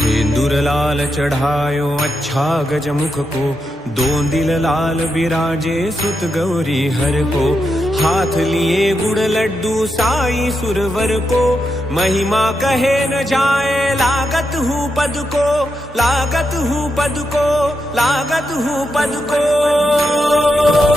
सिंदूर लाल चढ़ायो अच्छा गज मुख को दो दिल लाल विराजे सुत गौरी हर को हाथ लिए गुड़ लड्डू साई सुरवर को महिमा कहे न जाए लागत हूँ पद को लागत हूँ पद को लागत हूँ पद को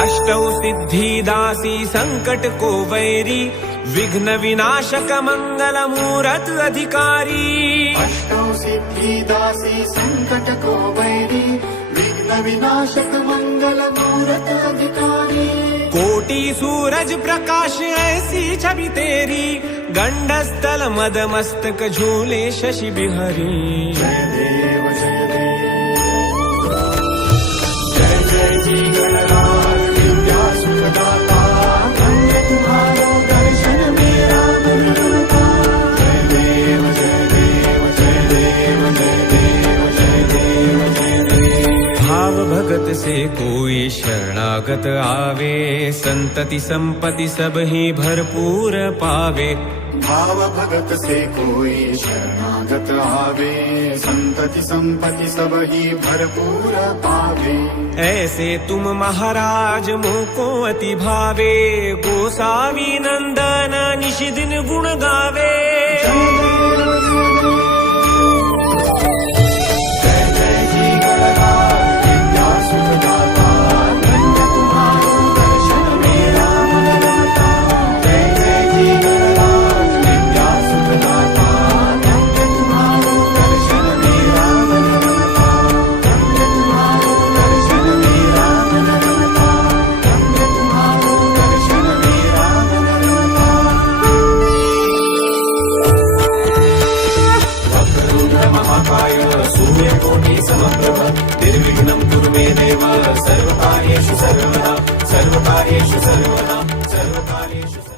अष्टौ सिद्धिदासी संकट को वैरी विघ्न विनाशक मंगल मूरत अधिकारी अष्टौ सिद्धिदासी संकट को वैरी विघ्न विनाशक मंगल मूरत अधिकारी कोटि सूरज प्रकाश ऐसी छवि तेरी गंडस्थल मद मस्तक झूले शशि बिहरी कोई शरणागत आवे संतति संपत्ति सब ही भरपूर पावे भाव भगत से कोई शरणागत आवे संतति संपत्ति सब ही भरपूर पावे ऐसे तुम महाराज मोको अति भावे गोसावी नंदन निशिदिन मे देव सर्वकार्येषु सर्वदा सर्वकार्येषु सर्वदा सर्वकार्य